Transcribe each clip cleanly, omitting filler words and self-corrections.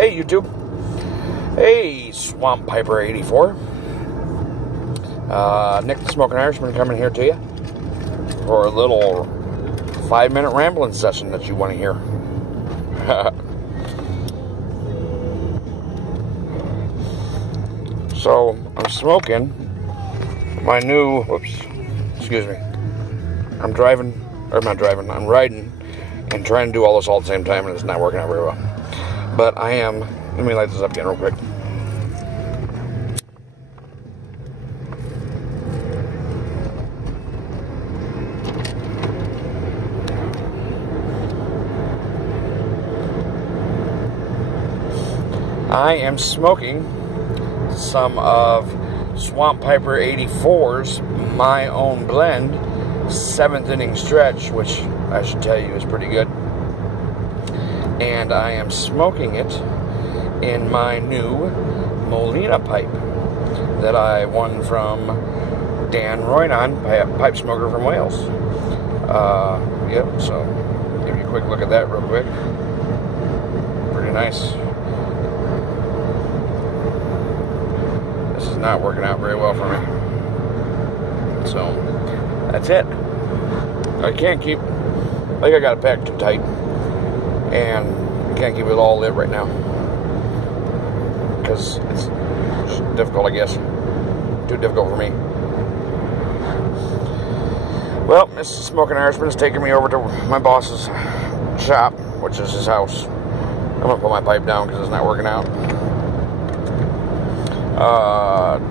Hey YouTube. Hey SwampPiper84. Nick the Smoking Irishman coming here to you for a little 5-minute rambling session that you want to hear. So I'm smoking my new, I'm riding and trying to do all this all at the same time, and it's not working out very well. But I am, let me light this up again real quick. I am smoking some of SwampPiper84's My Own Blend 7th inning stretch, which I should tell you is pretty good. And I am smoking it in my new Molina pipe that I won from Dan Roynon, pipe smoker from Wales. Yep, so give you a quick look at that real quick. Pretty nice. This is not working out very well for me. So, that's it. I can't keep, I got it packed too tight. And I can't keep it all lit right now. Because it's difficult, I guess. Too difficult for me. Well, Mr. Smoking Irishman is taking me over to my boss's shop, which is his house. I'm going to put my pipe down because it's not working out.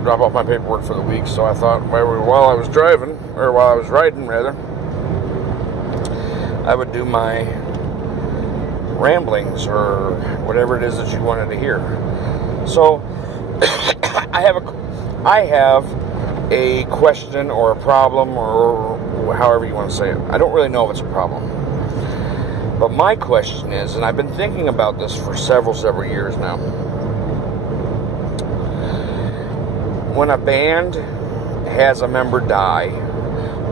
Drop off my paperwork for the week, so I thought while I was riding rather, I would do my ramblings or whatever it is that you wanted to hear. So I have a question or a problem, or however you want to say it. I don't really know if it's a problem, but my question is, and I've been thinking about this for several years now. When a band has a member die,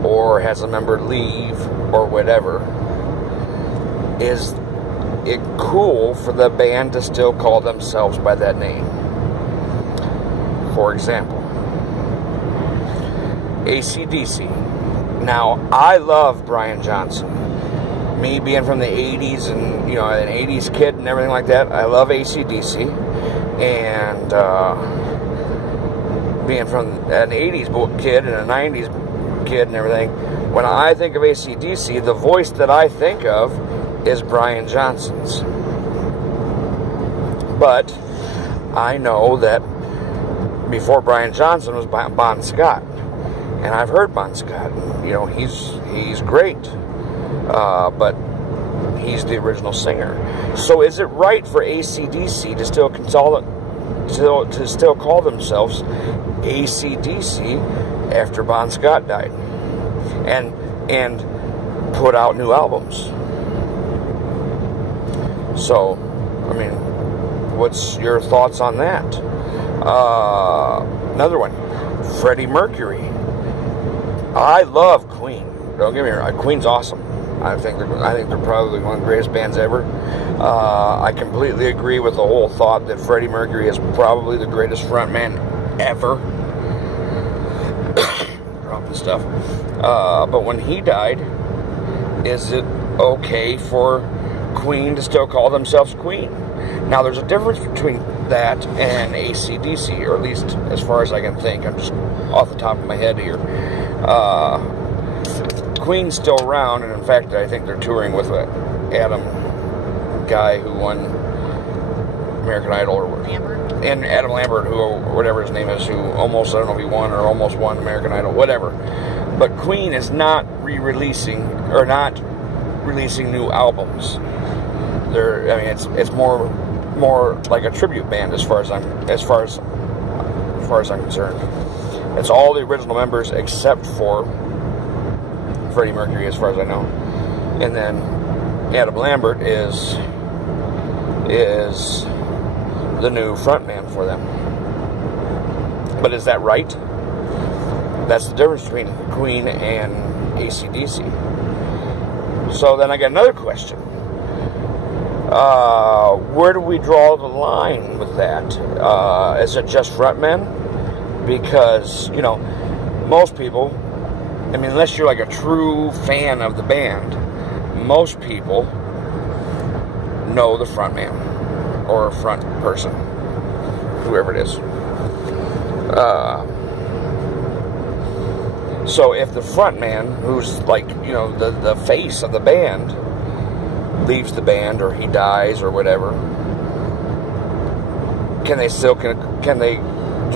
or has a member leave, or whatever, is it cool for the band to still call themselves by that name? For example, AC/DC. Now, I love Brian Johnson. Me being from the 80s and, you know, an 80s kid and everything like that, I love AC/DC. And, being from an 80s kid and a 90s kid and everything, when I think of AC/DC, the voice that I think of is Brian Johnson's. But I know that before Brian Johnson was Bon Scott, and I've heard Bon Scott. You know, he's great, but he's the original singer. So is it right for AC/DC to still call themselves AC/DC after Bon Scott died, and put out new albums? So, I mean, what's your thoughts on that? Another one, Freddie Mercury. I love Queen. Don't get me wrong, Queen's awesome. I think they're probably one of the greatest bands ever. I completely agree with the whole thought that Freddie Mercury is probably the greatest frontman ever. Dropping stuff. But when he died, is it okay for Queen to still call themselves Queen? Now, there's a difference between that and AC/DC, or at least as far as I can think. I'm just off the top of my head here. Queen's still around, and in fact, I think they're touring with Adam guy who won American Idol, or Lambert. And Adam Lambert, who, whatever his name is, who almost, I don't know if he won or almost won American Idol, whatever. But Queen is not re-releasing, or not releasing new albums. I mean, it's more like a tribute band as far as I'm concerned. It's all the original members except for Freddie Mercury, as far as I know. And then Adam Lambert is the new frontman for them. But is that right? That's the difference between Queen and AC/DC. So then I got another question. Where do we draw the line with that? Is it just frontmen? Because, you know, most people, I mean, unless you're like a true fan of the band, most people know the frontman or front person, whoever it is. So if the frontman, who's like, you know, the face of the band, leaves the band or he dies or whatever, do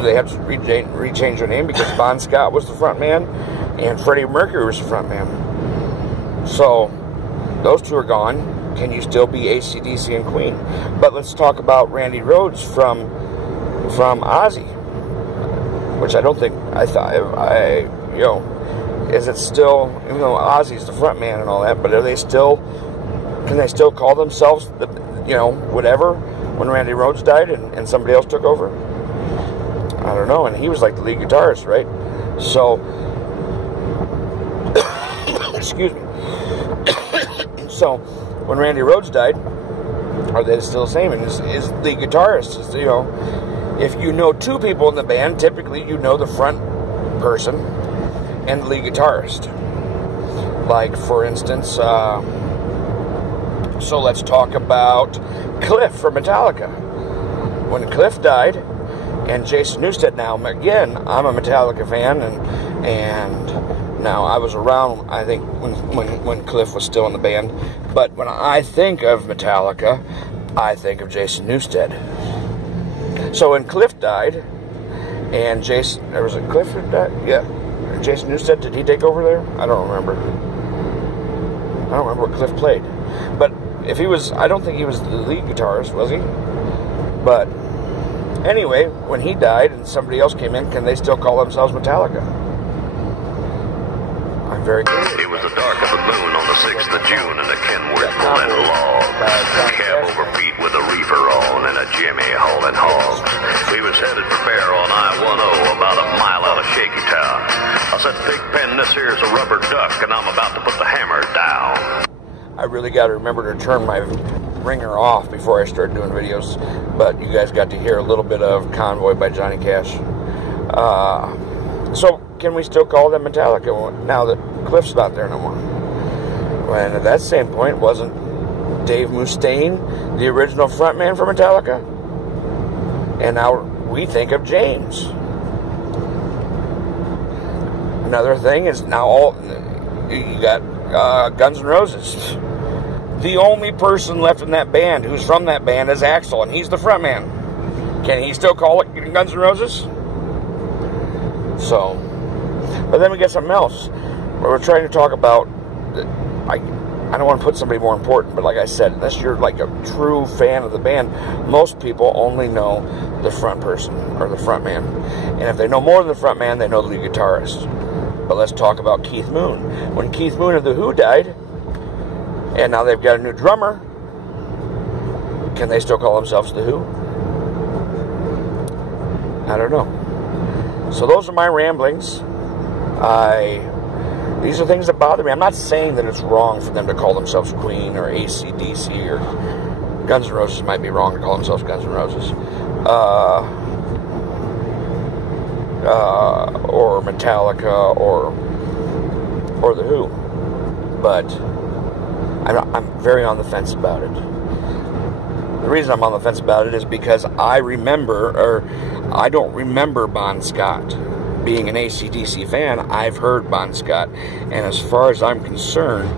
they have to rechange their name because Bon Scott was the frontman and Freddie Mercury was the frontman? So those two are gone. Can you still be AC/DC and Queen? But let's talk about Randy Rhoads from Ozzy, which I don't think you know, is it still, even though Ozzy's the frontman and all that, but are they still? Can they still call themselves, you know, whatever, when Randy Rhoads died and somebody else took over? I don't know, and he was like the lead guitarist, right? So, excuse me. So, when Randy Rhoads died, are they still the same? And is the guitarist, you know, if you know two people in the band, typically you know the front person and the lead guitarist. Like, for instance, so let's talk about Cliff from Metallica. When Cliff died, and Jason Newsted, now again, I'm a Metallica fan, and now I was around, I think, when Cliff was still in the band. But when I think of Metallica, I think of Jason Newsted. So when Cliff died, and Jason, or was it Cliff who died? Yeah, Jason Newsted, did he take over there? I don't remember. I don't remember what Cliff played. But if he was, I don't think he was the lead guitarist, was he? But anyway, when he died and somebody else came in, can they still call themselves Metallica? I'm very curious. It was the dark of the moon on the 6th of June in the Kenworth pulling log. Cab overbeat with a reefer on and a Jimmy hauling hogs. We was headed for Bear on I-10 about a mile out of Shaky Town. I said, Pigpen, this here's a rubber duck and I'm about to put the hammer down. I really got to remember to turn my ringer off before I start doing videos, but you guys got to hear a little bit of Convoy by Johnny Cash. So can we still call them Metallica now that Cliff's not there no more? When at that same point, wasn't Dave Mustaine the original frontman for Metallica? And now we think of James. Another thing is now you got Guns N' Roses. The only person left in that band who's from that band is Axl, and he's the frontman. Can he still call it Guns N' Roses? So, but then we get something else. We're trying to talk about, I don't want to put somebody more important, but like I said, unless you're like a true fan of the band, most people only know the front person, or the front man. And if they know more than the front man, they know the lead guitarist. But let's talk about Keith Moon. When Keith Moon of The Who died, and now they've got a new drummer, can they still call themselves The Who? I don't know. So those are my ramblings. These are things that bother me. I'm not saying that it's wrong for them to call themselves Queen or AC/DC, or Guns N' Roses might be wrong to call themselves Guns N' Roses. Or Metallica, or The Who. But I'm very on the fence about it. The reason I'm on the fence about it is because I don't remember Bon Scott being an AC/DC fan. I've heard Bon Scott, and as far as I'm concerned,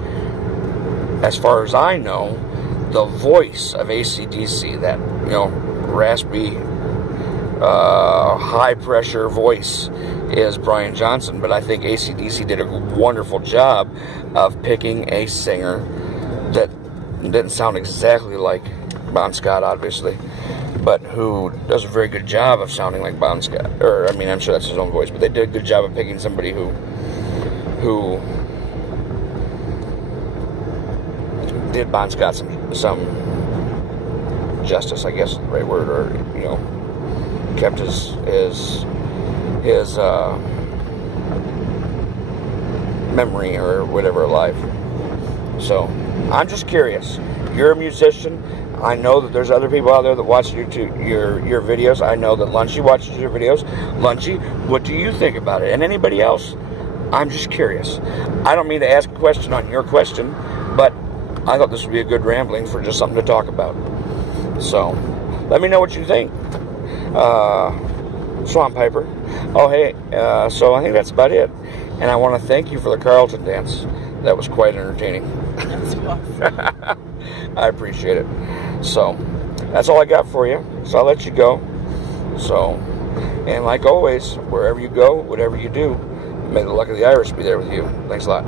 as far as I know, the voice of AC/DC, that, you know, raspy, high pressure voice, is Brian Johnson. But I think AC/DC did a wonderful job of picking a singer that didn't sound exactly like Bon Scott, obviously, but who does a very good job of sounding like Bon Scott. Or, I mean, I'm sure that's his own voice, but they did a good job of picking somebody who did Bon Scott some justice, I guess is the right word, or, you know, kept his memory or whatever alive. So I'm just curious. You're a musician. I know that there's other people out there that watch your videos. I know that Lunchy watches your videos. Lunchy, what do you think about it? And anybody else? I'm just curious. I don't mean to ask a question on your question, but I thought this would be a good rambling for just something to talk about. So, let me know what you think. Swamp Piper. Oh, hey, so I think that's about it. And I want to thank you for the Carlton dance. That was quite entertaining. That's awesome. I appreciate it. So, that's all I got for you. So, I'll let you go. So, and like always, wherever you go, whatever you do, may the luck of the Irish be there with you. Thanks a lot.